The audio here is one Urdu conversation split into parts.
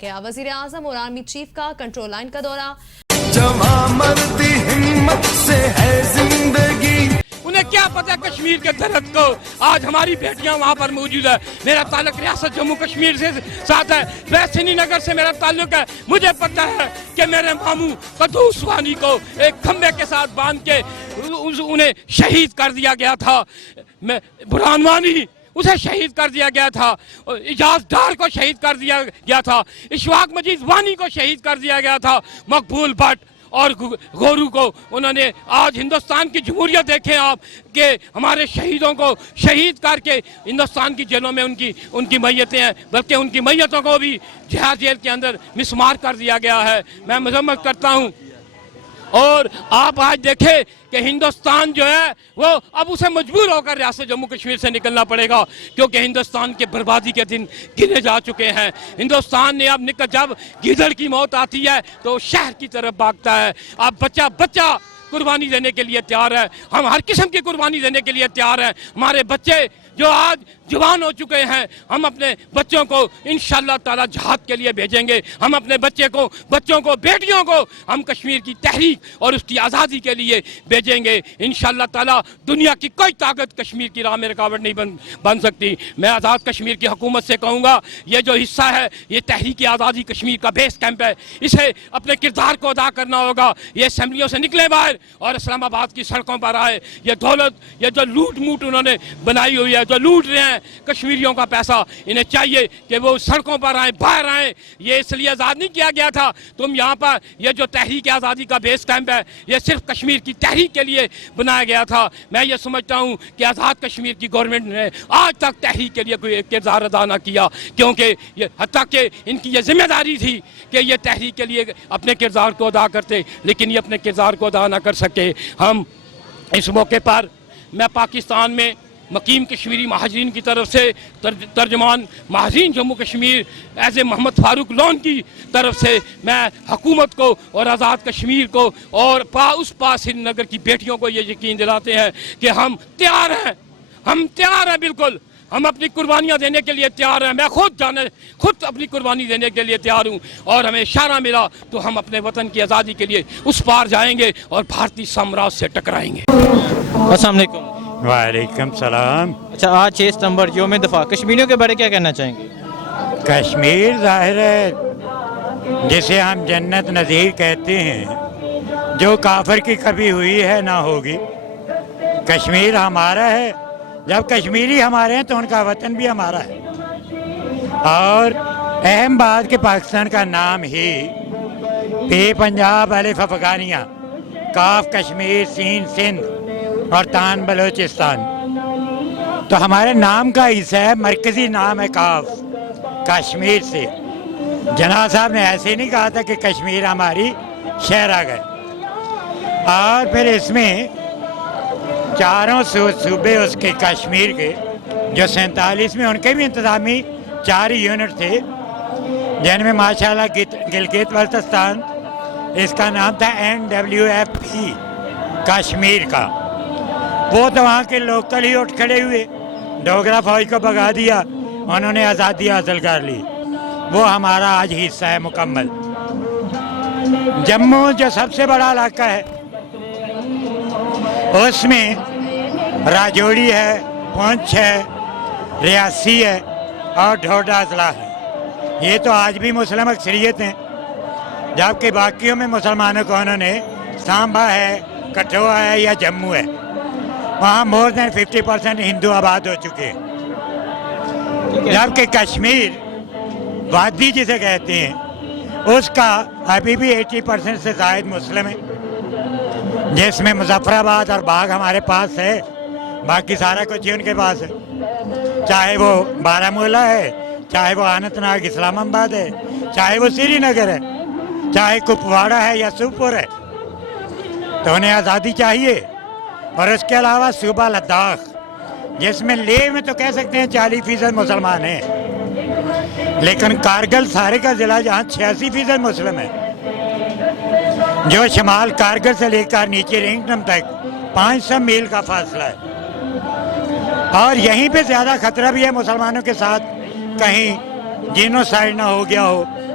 کیا وزیر اعظم اور آرمی چیف کا کنٹرول لائن کا دورہ. جوان مردی ہمت سے ہے زندگی. انہیں کیا پتہ کشمیر کے درد کو. آج ہماری بیٹیاں وہاں پر موجود ہے. میرا تعلق ریاست جموں کشمیر سے ساتھ ہے, سری نگر سے میرا تعلق ہے. مجھے پتہ ہے کہ میرے ماموں قدوس وانی کو ایک کھمبے کے ساتھ باندھ کے انہیں شہید کر دیا گیا تھا. برہان وانی اسے شہید کر دیا گیا تھا, اجاز ڈار کو شہید کر دیا گیا تھا, اشفاق مجید وانی کو شہید کر دیا گیا تھا, مقبول بٹ اور غورو کو. انہوں نے آج ہندوستان کی جمہوریت دیکھیں آپ کہ ہمارے شہیدوں کو شہید کر کے ہندوستان کی جیلوں میں ان کی میتیں ہیں, بلکہ ان کی میتوں کو بھی جہاد جیل کے اندر مسمار کر دیا گیا ہے. میں مذمت کرتا ہوں. اور آپ آج دیکھیں کہ ہندوستان جو ہے وہ اب اسے مجبور ہو کر ریاست جموں کشمیر سے نکلنا پڑے گا, کیونکہ ہندوستان کے بربادی کے دن گنے جا چکے ہیں. ہندوستان نے اب جب گیدڑ کی موت آتی ہے تو شہر کی طرف بھاگتا ہے. اب بچہ قربانی دینے کے لیے تیار ہے. ہم ہر قسم کی قربانی دینے کے لیے تیار ہیں. ہمارے بچے جو آج جوان ہو چکے ہیں, ہم اپنے بچوں کو انشاءاللہ تعالی جہاد کے لیے بھیجیں گے. ہم اپنے بچوں کو بیٹیوں کو ہم کشمیر کی تحریک اور اس کی آزادی کے لیے بھیجیں گے انشاءاللہ تعالی. دنیا کی کوئی طاقت کشمیر کی راہ میں رکاوٹ نہیں بن سکتی. میں آزاد کشمیر کی حکومت سے کہوں گا, یہ جو حصہ ہے یہ تحریک آزادی کشمیر کا بیس کیمپ ہے. اسے اپنے کردار کو ادا کرنا ہوگا. یہ اسمبلیوں سے نکلے باہر اور اسلام آباد کی سڑکوں پر آئے. یہ دولت, یہ جو لوٹ موٹ انہوں نے بنائی ہوئی ہے, جو لوٹ رہے ہیں کشمیریوں کا پیسہ, انہیں چاہیے کہ وہ سڑکوں پر آئیں, باہر آئیں. یہ اس لیے آزاد نہیں کیا گیا تھا. تم یہاں پر یہ جو تحریک آزادی کا بیس کیمپ ہے یہ صرف کشمیر کی تحریک کے لیے بنایا گیا تھا. میں یہ سمجھتا ہوں کہ آزاد کشمیر کی گورنمنٹ نے آج تک تحریک کے لیے کوئی کردار ادا نہ کیا, کیونکہ حتیٰ کہ ان کی یہ ذمہ داری تھی کہ یہ تحریک کے لیے اپنے کردار کو ادا کرتے, لیکن یہ اپنے کردار کو ادا نہ کر سکے. ہم اس موقع پر میں پاکستان میں مقیم کشمیری مہاجرین کی طرف سے ترجمان مہاجرین Jammu Kashmir as a Muhammad Farooq loan کی طرف سے میں حکومت کو اور آزاد کشمیر کو اور اس سری نگر کی بیٹیوں کو یہ یقین دلاتے ہیں کہ ہم تیار ہیں بالکل. ہم اپنی قربانیاں دینے کے لیے تیار ہیں. میں خود اپنی قربانی دینے کے لیے تیار ہوں, اور ہمیں اشارہ ملا تو ہم اپنے وطن کی آزادی کے لیے اس پار جائیں گے اور بھارتی سامراج سے ٹکرائیں گے. السلام علیکم. وعلیکم السلام. اچھا, آج 6 ستمبر یوم دفاع, کشمیریوں کے بارے کیا کہنا چاہیں گے؟ کشمیر ظاہر ہے جسے ہم جنت نظیر کہتے ہیں, جو کافر کی کبھی ہوئی ہے نہ ہوگی. کشمیر ہمارا ہے. جب کشمیری ہمارے ہیں تو ان کا وطن بھی ہمارا ہے. اور اہم بات کہ پاکستان کا نام ہی پے پنجاب الف افغانیہ کاف کشمیر سین سندھ اور تان بلوچستان, تو ہمارے نام کا حصہ ہے, مرکزی نام ہے کاف کشمیر سے. جناب صاحب نے ایسے نہیں کہا تھا کہ کشمیر ہماری شہر آ گئے. اور پھر اس میں چاروں صوبے اس کے کشمیر کے جو 47 میں ان کے بھی انتظامی 4 یونٹ تھے, جن میں ماشاءاللہ گلگت بلتستان, اس کا نام تھا NWFP کشمیر کا. وہ تو وہاں کے لوکل ہی اٹھ کھڑے ہوئے, ڈوگرا فوج کو بھگا دیا, انہوں نے آزادی حاصل کر لی. وہ ہمارا آج حصہ ہے مکمل. جموں جو سب سے بڑا علاقہ ہے اس میں راجوڑی ہے, پونچھ ہے, ریاسی ہے اور ڈھوڈا اضلاع ہے. یہ تو آج بھی مسلم اکثریت ہیں, جبکہ باقیوں میں مسلمانوں کو انہوں نے سانبا ہے, کٹھوا ہے یا جموں ہے, وہاں مور دین 50% ہندو آباد ہو چکے ہیں. جبکہ کشمیر وادی جسے کہتے ہیں اس کا ابھی بھی 80% سے زائد مسلم ہے, جس میں مظفر آباد اور باغ ہمارے پاس ہے, باقی سارا کچھ ہی ان کے پاس ہے. چاہے وہ بارہمولہ ہے, چاہے وہ اننت ناگ اسلام آباد ہے, چاہے وہ سری نگر ہے, چاہے کپواڑہ ہے یا سوپور ہے. تو انہیں آزادی چاہیے. اور اس کے علاوہ صوبہ لداخ, جس میں لیہ میں تو کہہ سکتے ہیں 40% مسلمان ہیں, لیکن کارگل سارے کا ضلع جہاں 86% مسلم ہے, جو شمال کارگل سے لے کر نیچے رینگٹم تک 500 میل کا فاصلہ ہے. اور یہیں پہ زیادہ خطرہ بھی ہے مسلمانوں کے ساتھ کہیں جینوسائیڈ نہ ہو گیا ہو,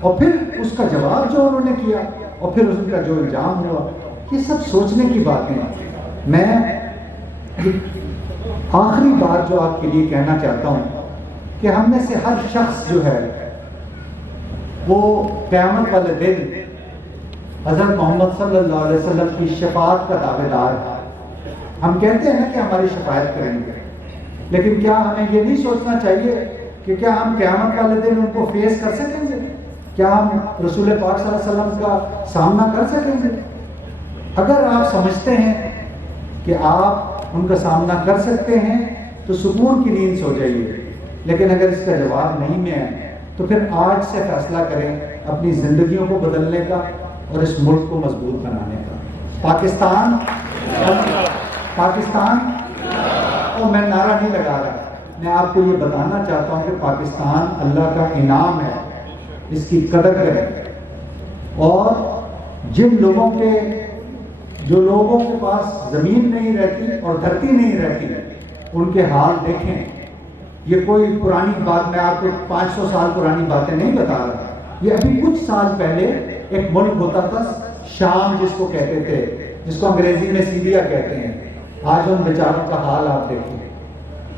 اور پھر اس کا جواب جو انہوں نے کیا اور پھر اس کا جو الزام ہوا، یہ سب سوچنے کی باتیں ہیں۔ میں آخری بات جو آپ کے لیے کہنا چاہتا ہوں کہ ہم میں سے ہر شخص جو ہے وہ قیامت والے دن حضرت محمد صلی اللہ علیہ وسلم کی شفاعت کا دعوے دار ہے۔ ہم کہتے ہیں نا کہ ہماری شفاعت کریں گے، لیکن کیا ہمیں یہ نہیں سوچنا چاہیے کہ کیا ہم قیامت والے دن ان کو فیس کر سکیں گے؟ کیا ہم رسول پاک صلی اللہ علیہ وسلم کا سامنا کر سکیں گے؟ اگر آپ سمجھتے ہیں کہ آپ ان کا سامنا کر سکتے ہیں تو سکون کی نیند سو جائیے، لیکن اگر اس کا جواب نہیں میں ہے تو پھر آج سے فیصلہ کریں اپنی زندگیوں کو بدلنے کا اور اس ملک کو مضبوط بنانے کا۔ پاکستان اور میں نعرہ نہیں لگا رہا، میں آپ کو یہ بتانا چاہتا ہوں کہ پاکستان اللہ کا انعام ہے، اس کی قدر کریں۔ اور جن لوگوں کے پاس زمین نہیں رہتی اور دھرتی نہیں رہتی ان کے حال دیکھیں۔ یہ کوئی پرانی بات، میں آپ کو 500 سال پرانی باتیں نہیں بتا رہا، یہ ابھی کچھ سال پہلے ایک ملک ہوتا تھا شام جس کو کہتے تھے، جس کو انگریزی میں سیریا کہتے ہیں۔ آج ان بیچاروں کا حال آپ دیکھیں۔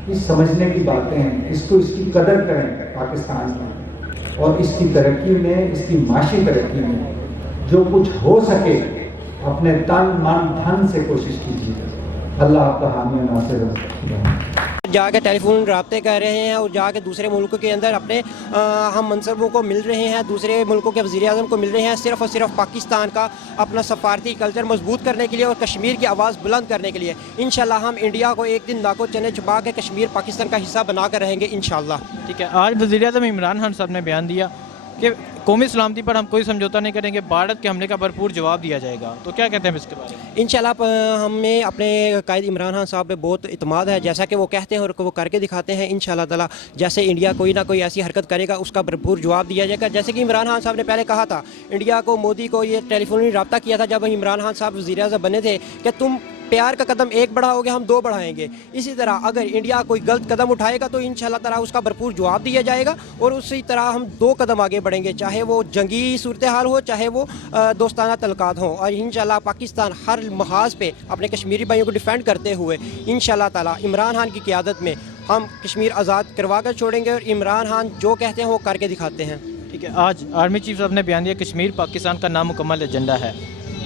اس سمجھنے کی باتیں ہیں، اس کی قدر کریں پاکستان میں، اور اس کی ترقی میں، اس کی معاشی ترقی میں جو کچھ ہو سکے اپنے تن من دھن سے کوشش کیجیے۔ اللہ آپ کا حامی و ناصر ہو۔ جا کے ٹیلی فون رابطے کر رہے ہیں اور جا کے دوسرے ملکوں کے اندر اپنے ہم منصبوں کو مل رہے ہیں، دوسرے ملکوں کے وزیر اعظم کو مل رہے ہیں، صرف اور صرف پاکستان کا اپنا سفارتی کلچر مضبوط کرنے کے لیے اور کشمیر کی آواز بلند کرنے کے لیے۔ انشاءاللہ ہم انڈیا کو ایک دن ناکو چنے چھپا کے کشمیر پاکستان کا حصہ بنا کر رہیں گے انشاءاللہ۔ ٹھیک ہے، آج وزیر اعظم عمران خان صاحب نے بیان دیا کہ قومی سلامتی پر ہم کوئی سمجھوتا نہیں کریں گے، بھارت کے حملے کا بھرپور جواب دیا جائے گا، تو کیا کہتے ہیں اس کے بارے میں؟ انشاءاللہ ہمیں اپنے قائد عمران خان صاحب پہ بہت اعتماد ہے، جیسا کہ وہ کہتے ہیں اور وہ کر کے دکھاتے ہیں۔ انشاءاللہ تعالیٰ جیسے انڈیا کوئی نہ کوئی ایسی حرکت کرے گا اس کا بھرپور جواب دیا جائے گا۔ جیسے کہ عمران خان صاحب نے پہلے کہا تھا، انڈیا کو مودی کو یہ ٹیلی فونی رابطہ کیا تھا جب عمران خان صاحب وزیر اعظم بنے تھے کہ تم پیار کا قدم ایک بڑھاؤ گے، ہم 2 بڑھائیں گے۔ اسی طرح اگر انڈیا کوئی غلط قدم اٹھائے گا تو انشاءاللہ تعالیٰ اس کا بھرپور جواب دیا جائے گا، اور اسی طرح ہم 2 قدم آگے بڑھیں گے، چاہے وہ جنگی صورتحال ہو چاہے وہ دوستانہ تعلقات ہوں۔ اور انشاءاللہ پاکستان ہر محاذ پہ اپنے کشمیری بھائیوں کو ڈیفینڈ کرتے ہوئے انشاءاللہ تعالیٰ عمران خان کی قیادت میں ہم کشمیر آزاد کروا کر چھوڑیں گے، اور عمران خان جو کہتے ہیں وہ کر کے دکھاتے ہیں۔ ٹھیک ہے، آج آرمی چیف صاحب نے بیان دیا کشمیر پاکستان کا نامکمل ایجنڈا ہے،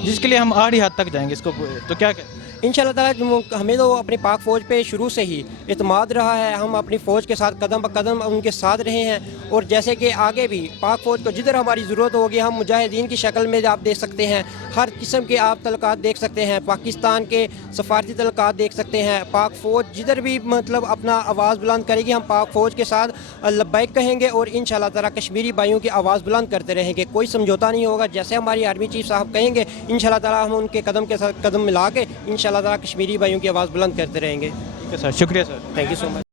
جس کے لیے ہم آخری حد تک جائیں گے، اس کو تو کیا کہتے ہیں؟ انشاءاللہ تعالیٰ ہمیں تو اپنی پاک فوج پہ شروع سے ہی اعتماد رہا ہے، ہم اپنی فوج کے ساتھ قدم بقدم ان کے ساتھ رہے ہیں، اور جیسے کہ آگے بھی پاک فوج کو جدھر ہماری ضرورت ہوگی ہم مجاہدین کی شکل میں آپ دیکھ سکتے ہیں، ہر قسم کے آپ تعلقات دیکھ سکتے ہیں، پاکستان کے سفارتی تعلقات دیکھ سکتے ہیں۔ پاک فوج جدھر بھی مطلب اپنا آواز بلند کرے گی ہم پاک فوج کے ساتھ لبیک کہیں گے، اور انشاءاللہ تعالیٰ کشمیری بھائیوں کی آواز بلند کرتے رہیں گے، کوئی سمجھوتا نہیں ہوگا۔ جیسے ہماری آرمی چیف صاحب کہیں گے انشاءاللہ تعالیٰ ہم ان کے قدم کے ساتھ قدم ملا کے انشاءاللہ تعالیٰ کشمیری بھائیوں کی آواز بلند کرتے رہیں گے۔ ٹھیک ہے سر، شکریہ سر، تھینک یو سو مچ۔